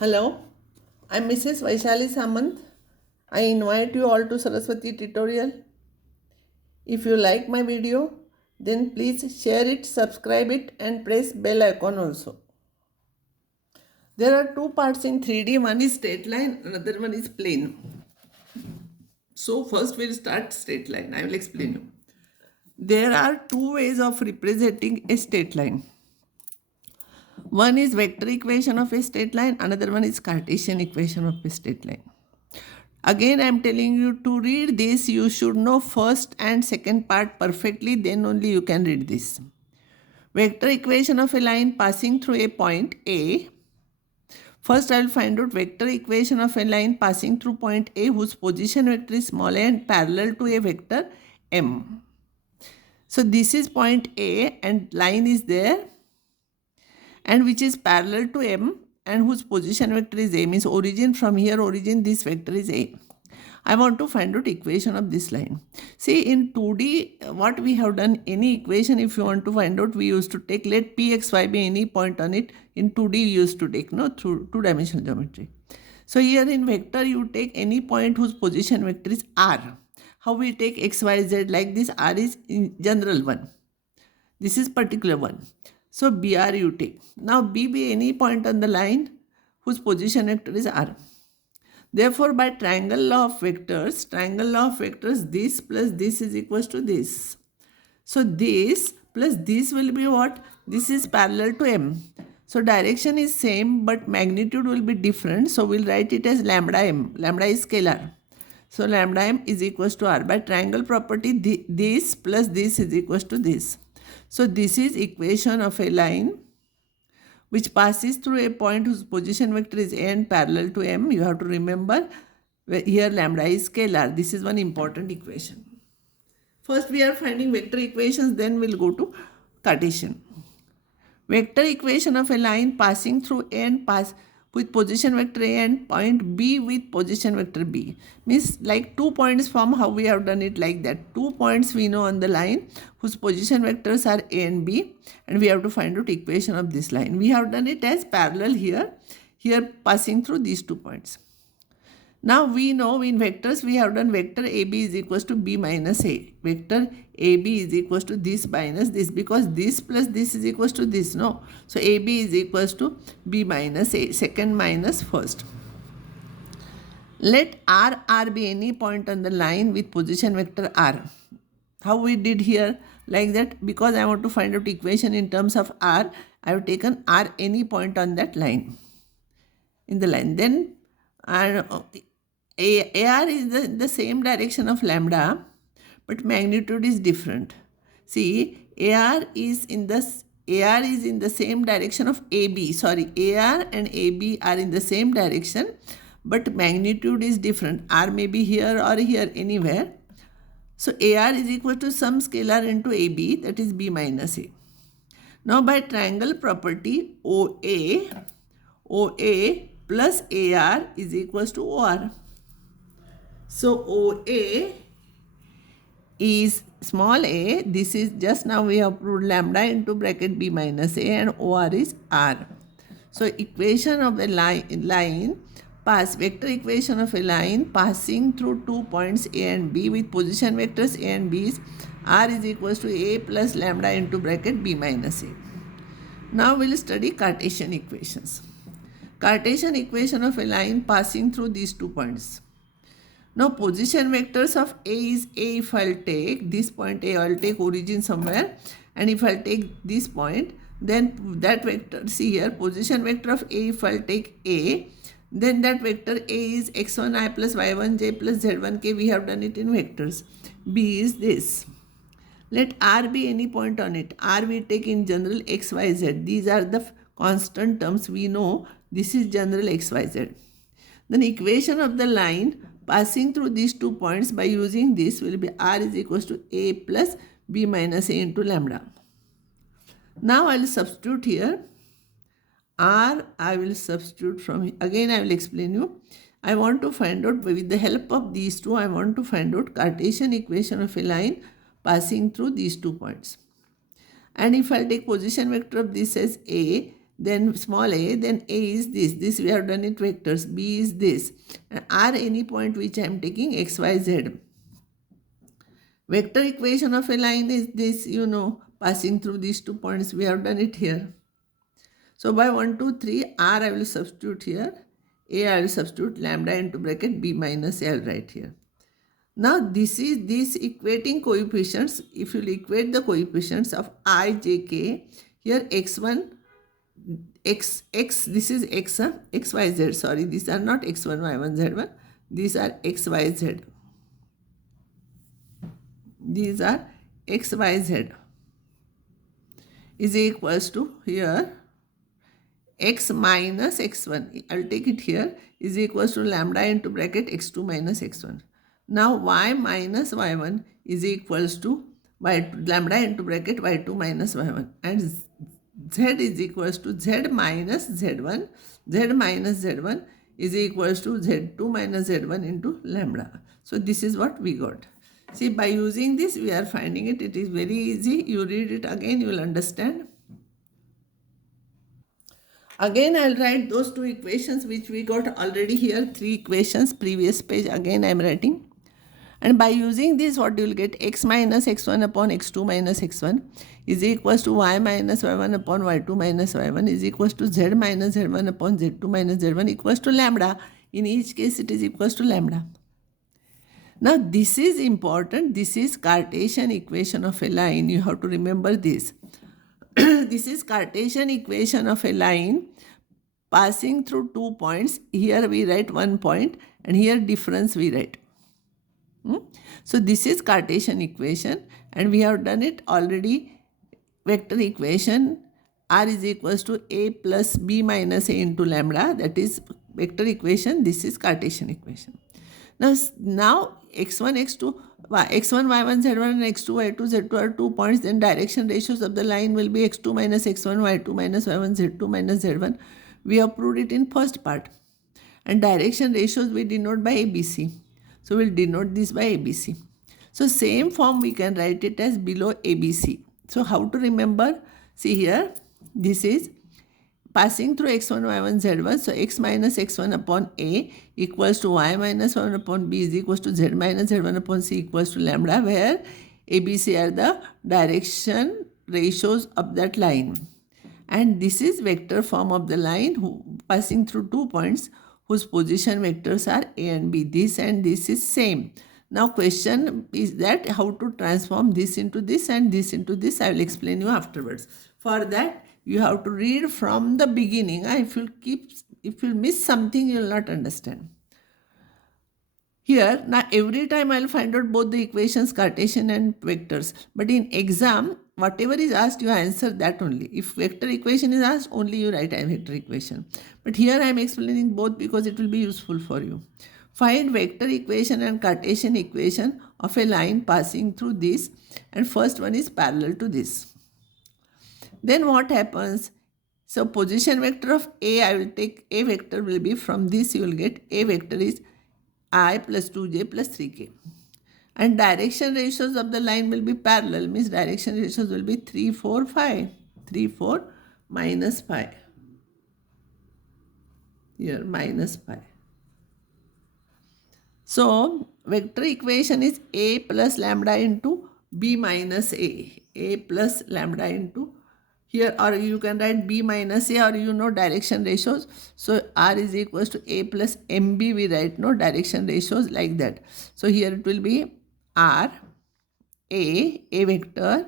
Hello, I'm Mrs. Vaishali Samant. I invite you all to Saraswati tutorial. If you like my video, then please share it, subscribe it and press bell icon also. There are two parts in 3D. One is straight line, another one is plane. So first we'll start straight line. I will explain you. There are two ways of representing a straight line. One is vector equation of a straight line, another one is Cartesian equation of a straight line. Again, I am telling you to read this, you should know first and second part perfectly, then only you can read this. Vector equation of a line passing through a point A. First, I will find out vector equation of a line passing through point A whose position vector is small a and parallel to a vector M. So, this is point A and line is there and which is parallel to M and whose position vector is A, means origin from here, origin this vector is A. I want to find out equation of this line. See, in 2D, what we have done, any equation if you want to find out, we used to take, let Pxy be any point on it. In 2D, we used to take, no, through two-dimensional geometry. So here in vector, you take any point whose position vector is R. How we take x, y, z like this? R is in general one. This is particular one. So BR you take. Now B be any point on the line whose position vector is R. Therefore, by triangle law of vectors, this plus this is equals to this. So this plus this will be what? This is parallel to M. So direction is same but magnitude will be different. So we'll write it as lambda M. Lambda is scalar. So lambda M is equals to R. By triangle property, this plus this is equals to this. So this is equation of a line which passes through a point whose position vector is A and parallel to M. You have to remember here lambda is scalar. This is one important equation. First we are finding vector equations, then we'll go to Cartesian. Vector equation of a line passing through A and pass with position vector A and point B with position vector B. Means like 2 points form, how we have done it like that. 2 points we know on the line whose position vectors are A and B and we have to find out equation of this line. We have done it as parallel here passing through these 2 points. Now we know in vectors we have done vector AB is equals to B minus A. Vector AB is equals to this minus this because this plus this is equals to this, no. So AB is equals to B minus A, second minus first. Let R be any point on the line with position vector R. How we did here like that, because I want to find out equation in terms of R, I have taken R any point on that line, in the line. Then AR is the same direction of lambda, but magnitude is different. See, AR is in the same direction of AB. Sorry, AR and AB are in the same direction, but magnitude is different. R may be here or here, anywhere. So AR is equal to some scalar into AB, that is B minus A. Now by triangle property, OA plus AR is equals to OR. So OA is small a, this is just now we have proved lambda into bracket B minus A and OR is R. So equation of a line vector equation of a line passing through 2 points A and B with position vectors A and B is R is equals to A plus lambda into bracket B minus A. Now we will study Cartesian equations. Cartesian equation of a line passing through these 2 points. Now position vectors of A is A. If I'll take this point A, I'll take origin somewhere, and if I'll take this point, then that vector, see here, position vector of A, if I'll take A, then that vector A is x1i plus y1j plus z1k. We have done it in vectors. B is this. Let R be any point on it. R we take in general x, y, z. These are the constant terms we know. This is general x, y, z. Then equation of the line passing through these 2 points by using this will be R is equals to A plus B minus A into lambda. Now I will substitute here. R I will substitute from, again I will explain you. I want to find out, with the help of these two, I want to find out Cartesian equation of a line passing through these 2 points. And if I take position vector of this as A, then small a, then a is this we have done it vectors, b is this, and r any point which I am taking x, y, z. Vector equation of a line is this, passing through these 2 points. We have done it here. So by 1, 2, 3, r I will substitute here, a I will substitute, lambda into bracket b minus a I will write here. Now this is these equating coefficients. If you equate the coefficients of I, j, k, here x1, x, this is x, x, y, z, sorry, these are not x1, y1, z1, these are x, y, z. These are x, y, z is equals to here x minus x1, I will take it here, is equals to lambda into bracket x2 minus x1. Now y minus y1 is equals to lambda into bracket y2 minus y1, and z is equals to z minus z1, z minus z1 is equals to z2 minus z1 into lambda. So this is what we got. See, by using this we are finding it. It is very easy. You read it again, you will understand. Again, I'll write those 2 equations which we got already here. 3 equations, previous page, again I'm writing. And by using this, what you will get, x minus x1 upon x2 minus x1 is equals to y minus y1 upon y2 minus y1 is equals to z minus z1 upon z2 minus z1 equals to lambda. In each case, it is equals to lambda. Now, this is important. This is Cartesian equation of a line. You have to remember this. This is Cartesian equation of a line passing through 2 points. Here we write 1 point and here difference we write. So this is Cartesian equation and we have done it already. Vector equation, r is equals to a plus b minus a into lambda. That is vector equation. This is Cartesian equation. Now x1, x2, x1, y1, z1 and x2, y2, z2 are 2 points. Then direction ratios of the line will be x2 minus x1, y2 minus y1, z2 minus z1. We have proved it in first part. And direction ratios we denote by ABC. So we'll denote this by ABC. So same form we can write it as below ABC. So how to remember? See here, this is passing through x1, y1, z1. So x minus x1 upon a equals to y minus 1 upon b is equals to z minus z1 upon c equals to lambda, where ABC are the direction ratios of that line. And this is vector form of the line passing through 2 points whose position vectors are a and b. This and this is same. Now question is that how to transform this into this and this into this. I will explain you afterwards. For that you have to read from the beginning. If you miss something, you will not understand. Here, now every time I will find out both the equations, Cartesian and vectors. But in exam, whatever is asked, you answer that only. If vector equation is asked, only you write a vector equation. But here I am explaining both because it will be useful for you. Find vector equation and Cartesian equation of a line passing through this, and first one is parallel to this. Then what happens? So position vector of A, I will take a vector will be from this, you will get a vector is I plus 2j plus 3k. And direction ratios of the line will be parallel, means direction ratios will be 3, 4, 5. 3, 4 minus 5. Here minus 5. So vector equation is a plus lambda into b minus a plus lambda into here, or you can write b minus a, or direction ratios. So r is equals to a plus mb, we write direction ratios like that. So here it will be r, a vector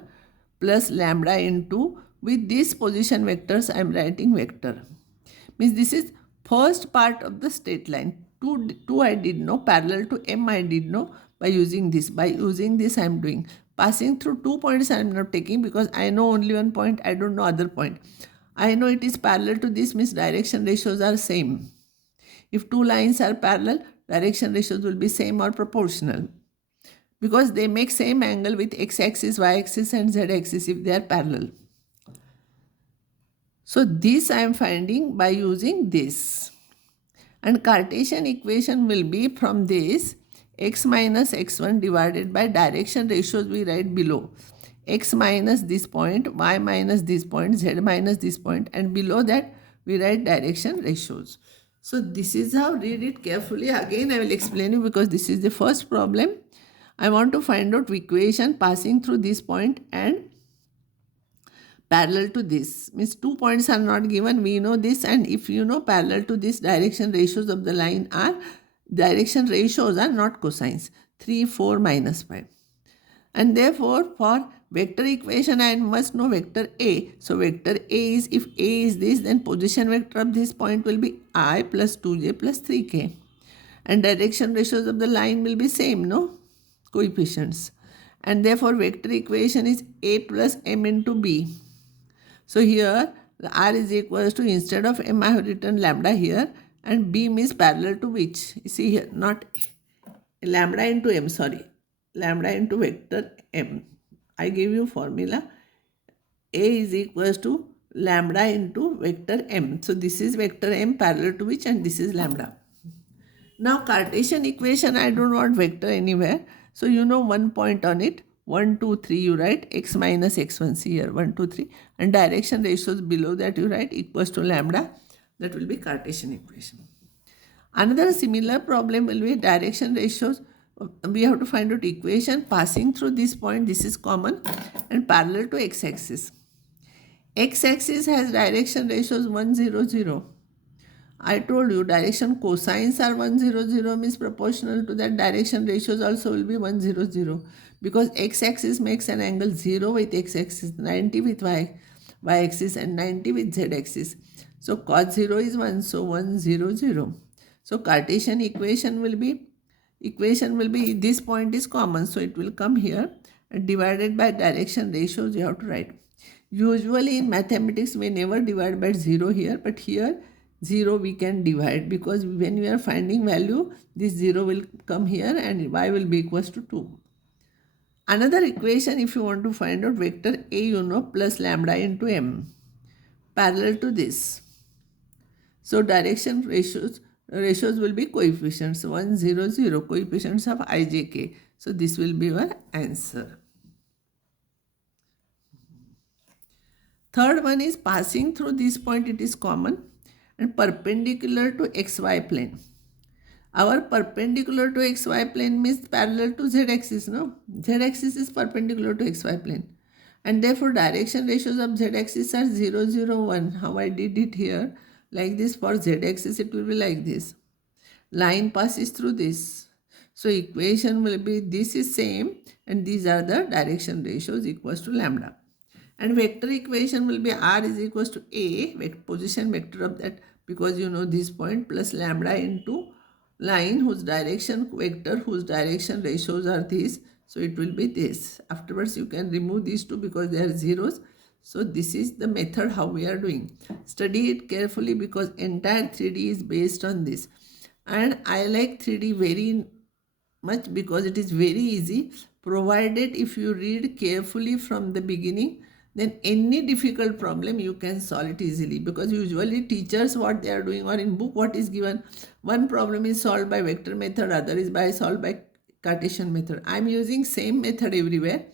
plus lambda into, with these position vectors I am writing vector. Means this is first part of the straight line. 2 I did know, parallel to m I did know by using this. By using this I am doing. Passing through 2 points I am not taking because I know only one point, I don't know other point. I know it is parallel to this, means direction ratios are same. If 2 lines are parallel, direction ratios will be same or proportional, because they make same angle with x-axis, y-axis and z-axis if they are parallel. So this I am finding by using this. And Cartesian equation will be from this x minus x1 divided by direction ratios we write below. x minus this point, y minus this point, z minus this point, and below that we write direction ratios. So this is how, read it carefully. Again I will explain you because this is the first problem. I want to find out equation passing through this point and parallel to this. Means 2 points are not given, we know this, and if you know parallel to this, direction ratios of the line are, direction ratios are not cosines, 3, 4, minus 5. And therefore for vector equation I must know vector A. So vector A is, if A is this, then position vector of this point will be I plus 2j plus 3k. And direction ratios of the line will be same, no? Coefficients. And therefore vector equation is A plus m into B. So here the R is equals to, instead of m I have written lambda here, and B means parallel to which? See here, not lambda into m, sorry. Lambda into vector m. I give you formula. A is equals to lambda into vector m. So this is vector m parallel to which, and this is lambda. Now Cartesian equation, I don't want vector anywhere. So you know one point on it. 1, 2, 3 you write x minus x1. See here 1, 2, 3. And direction ratios below that you write equals to lambda. That will be Cartesian equation. Another similar problem will be direction ratios. We have to find out equation passing through this point. This is common and parallel to x-axis. X-axis has direction ratios 1, 0, 0. I told you direction cosines are 1, 0, 0, means proportional to that direction ratios also will be 1, 0, 0. Because x-axis makes an angle 0 with x-axis, 90 with y-axis, and 90 with z-axis. So cos 0 is 1, so 1, 0, 0. So Cartesian equation will be, this point is common, so it will come here, and divided by direction ratios you have to write. Usually in mathematics we never divide by 0 here, but here 0 we can divide, because when we are finding value, this 0 will come here and y will be equals to 2. Another equation, if you want to find out vector A, you know, plus lambda into m, parallel to this. So direction ratios will be coefficients 1, 0, 0, coefficients of I, j, k. So this will be our answer. Third one is passing through this point, it is common, and perpendicular to xy plane. Our perpendicular to xy plane means parallel to z-axis, no? Z-axis is perpendicular to xy plane. And therefore direction ratios of z-axis are 0, 0, 1. How I did it here, like this. For z-axis it will be like this. Line passes through this. So equation will be, this is same, and these are the direction ratios equals to lambda. And vector equation will be R is equals to A, position vector of that, because you know this point, plus lambda into line whose direction vector, whose direction ratios are these. So it will be this. Afterwards you can remove these two because they are zeros. So this is the method how we are doing. Study it carefully because entire 3D is based on this. And I like 3D very much because it is very easy, provided if you read carefully from the beginning, then any difficult problem you can solve it easily, because usually teachers what they are doing, or in book what is given, one problem is solved by vector method, other is solved by Cartesian method. I am using same method everywhere,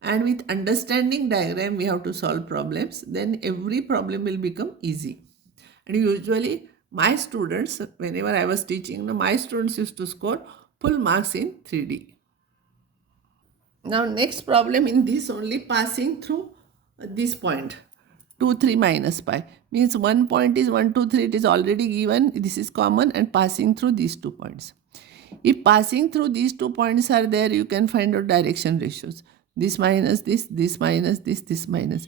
and with understanding diagram we have to solve problems, then every problem will become easy. And usually my students, whenever I was teaching, my students used to score full marks in 3D. Now next problem in this only, passing through this point 2, 3 minus pi, means one point is 1, 2, 3, it is already given, this is common, and passing through these 2 points. If passing through these 2 points are there, you can find out direction ratios. This minus this minus this minus.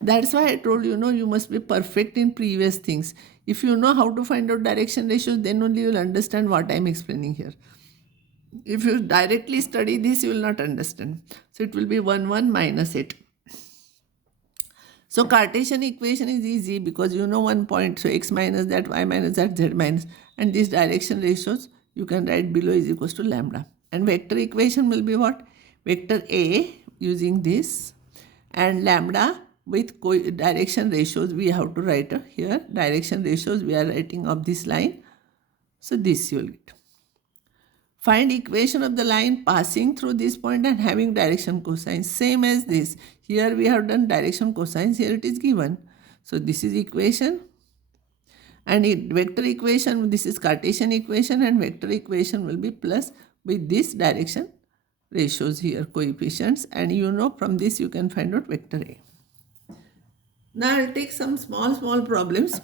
That's why I told you, you must be perfect in previous things. If you know how to find out direction ratios, then only you will understand what I am explaining here. If you directly study this, you will not understand. So it will be 1, 1 minus 8. So Cartesian equation is easy because you know one point. So x minus that, y minus that, z minus. And these direction ratios you can write below is equals to lambda. And vector equation will be what? Vector A using this, and lambda with direction ratios we have to write here. Direction ratios we are writing of this line. So this you will get. Find equation of the line passing through this point and having direction cosine. Same as this. Here we have done direction cosines. Here it is given. So this is equation. And vector equation, this is Cartesian equation, and vector equation will be plus with this direction ratios here, coefficients. And you know from this you can find out vector A. Now I'll take some small problems.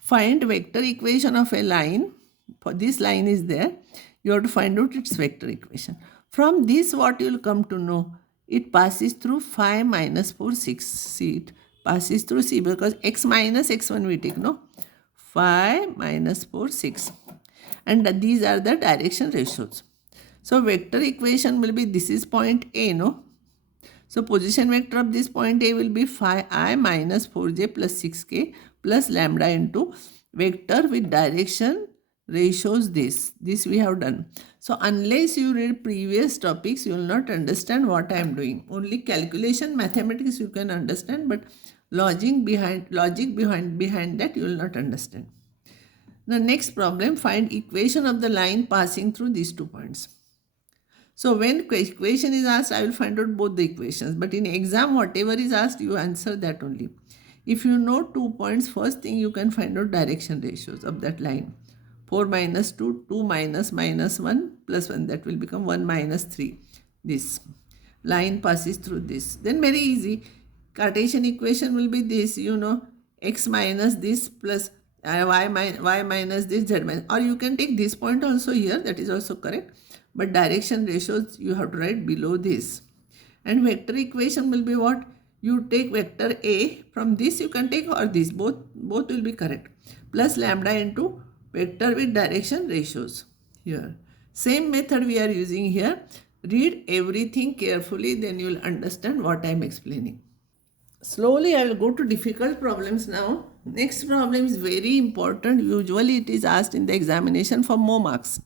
Find vector equation of a line. For this line is there. You have to find out its vector equation. From this what you will come to know? It passes through 5 minus 4, 6. See, it passes through C because x minus x1 we take, no? 5 minus 4, 6. And these are the direction ratios. So vector equation will be, this is point A, no? So position vector of this point A will be 5i minus 4j plus 6k plus lambda into vector with direction ratios this. This we have done. So unless you read previous topics, you will not understand what I am doing. Only calculation, mathematics you can understand, but logic behind that you will not understand. The next problem, find equation of the line passing through these 2 points. So when equation is asked, I will find out both the equations. But in exam, whatever is asked, you answer that only. If you know 2 points, first thing you can find out direction ratios of that line. 4 minus 2, 2 minus 1 plus 1, that will become 1 minus 3. This line passes through this. Then very easy. Cartesian equation will be this, you know, x minus this plus y minus this, z minus. Or you can take this point also here, that is also correct. But direction ratios you have to write below this. And vector equation will be what? You take vector A, from this you can take or this, both will be correct. Plus lambda into vector with direction ratios here. Same method we are using here. Read everything carefully, then you will understand what I am explaining. Slowly I will go to difficult problems now. Next problem is very important. Usually it is asked in the examination for more marks.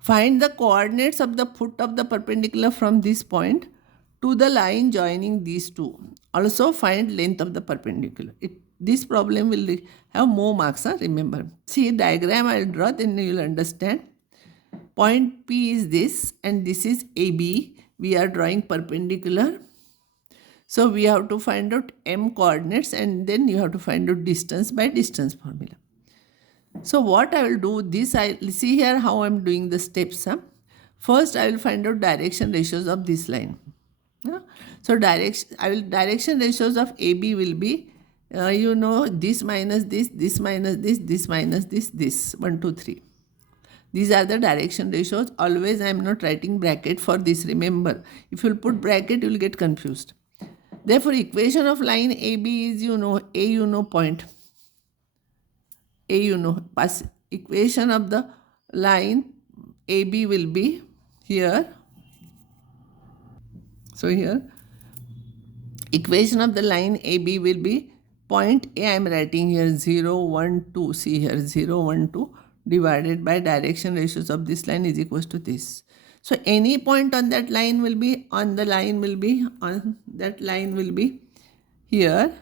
Find the coordinates of the foot of the perpendicular from this point to the line joining these two. Also find length of the perpendicular. This problem will have more marks, remember. See, diagram I will draw, then you will understand. Point P is this and this is AB. We are drawing perpendicular. So we have to find out M coordinates and then you have to find out distance by distance formula. So what I will do, this I see here how I am doing the steps. First I will find out direction ratios of this line. So direction ratios of AB will be, you know, this minus this, this minus this, this minus this, 1, 2, 3. These are the direction ratios. Always I am not writing bracket for this, remember. If you will put bracket, you will get confused. Therefore, equation of line AB is, you know, A, you know, point. A, you know, equation of the line AB will be here. So here, equation of the line AB will be point A, I am writing here 0, 1, 2. See here, 0, 1, 2 divided by direction ratios of this line is equals to this. So any point on that line will be, here,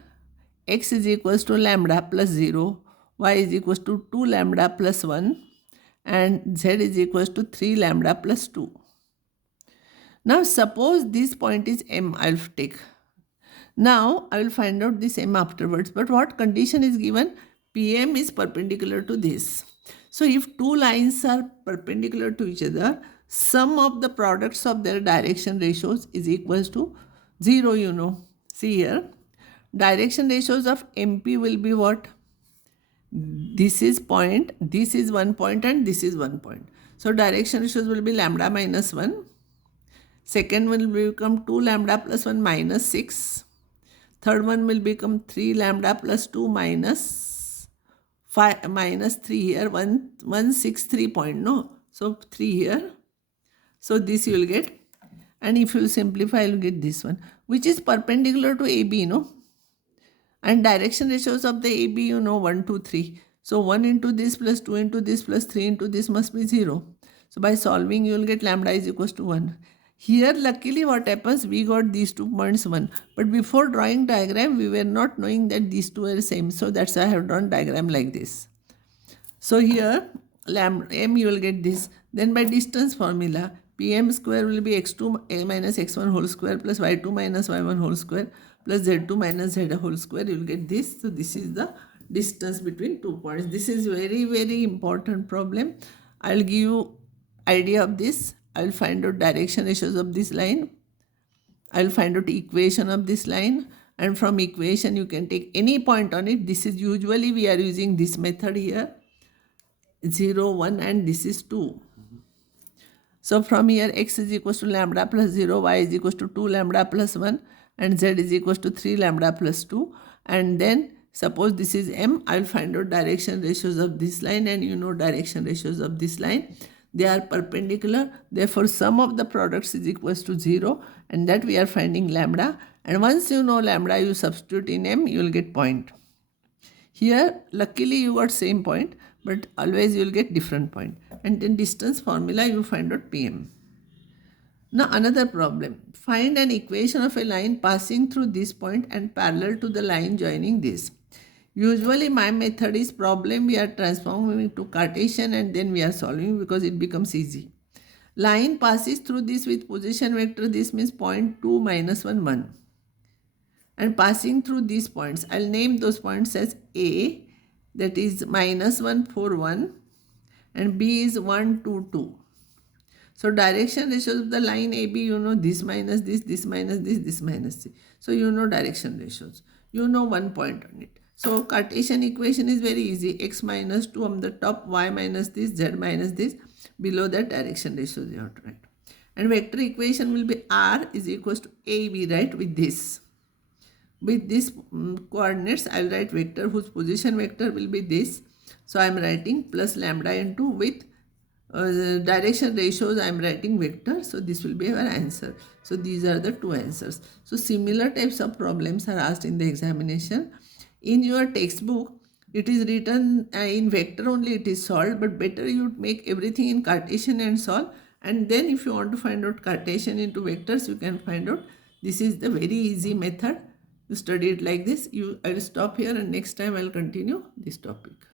x is equals to lambda plus 0, y is equals to 2 lambda plus 1 and z is equals to 3 lambda plus 2. Now suppose this point is M, I will take. Now I will find out this M afterwards, but what condition is given? PM is perpendicular to this. So if two lines are perpendicular to each other, sum of the products of their direction ratios is equals to 0, you know. See here, direction ratios of MP will be what? This is point, this is 1 point and this is 1 point. So direction ratios will be lambda minus 1. Second one will become 2 lambda plus 1 minus 6. Third one will become 3 lambda plus 2 minus 5 minus 3 here, 163 point, no. So 3 here. So this you will get. And if you will simplify, you will get this one, which is perpendicular to AB, no. And direction ratios of the AB, you know, 1, 2, 3. So 1 into this plus 2 into this plus 3 into this must be 0. So by solving, you will get lambda is equals to 1. Here, luckily, what happens? We got these 2 points 1. But before drawing diagram, we were not knowing that these two are same. So that's why I have drawn diagram like this. So here, lambda M, you will get this. Then by distance formula, pm square will be x2 minus x1 whole square plus y2 minus y1 whole square plus z2 minus z whole square. You will get this. So this is the distance between 2 points. This is very important problem. I will give you idea of this. I will find out direction ratios of this line. I will find out equation of this line, and from equation you can take any point on it. This is usually we are using this method here, 0, 1, and this is 2. So from here x is equals to lambda plus 0, y is equals to 2 lambda plus 1, and z is equals to 3 lambda plus 2. And then suppose this is m, I will find out direction ratios of this line, and you know direction ratios of this line. They are perpendicular, therefore sum of the products is equals to 0, and that we are finding lambda. And once you know lambda, you substitute in m, you will get point. Here luckily you got same point, but always you will get different point. And in distance formula you find out pm. Now another problem. Find an equation of a line passing through this point and parallel to the line joining this. Usually my method is problem we are transforming to Cartesian and then we are solving because it becomes easy. Line passes through this with position vector. This means point 2, minus 1, 1. And passing through these points, I'll name those points as A, that is minus 1, 4, 1, and B is 1, 2, 2. So direction ratios of the line AB, you know this minus this minus this minus this. So you know direction ratios. You know one point on it. So Cartesian equation is very easy. X minus 2 on the top, y minus this, z minus this. Below that direction ratios you have to write. And vector equation will be R is equals to AB, right, with this. With these coordinates, I will write vector whose position vector will be this. So I am writing plus lambda into with direction ratios I am writing vector. So this will be our answer. So these are the two answers. So similar types of problems are asked in the examination. In your textbook, it is written in vector only it is solved, but better you make everything in Cartesian and solve. And then if you want to find out Cartesian into vectors, you can find out. This is the very easy method. You study it like this. I will stop here and next time I will continue this topic.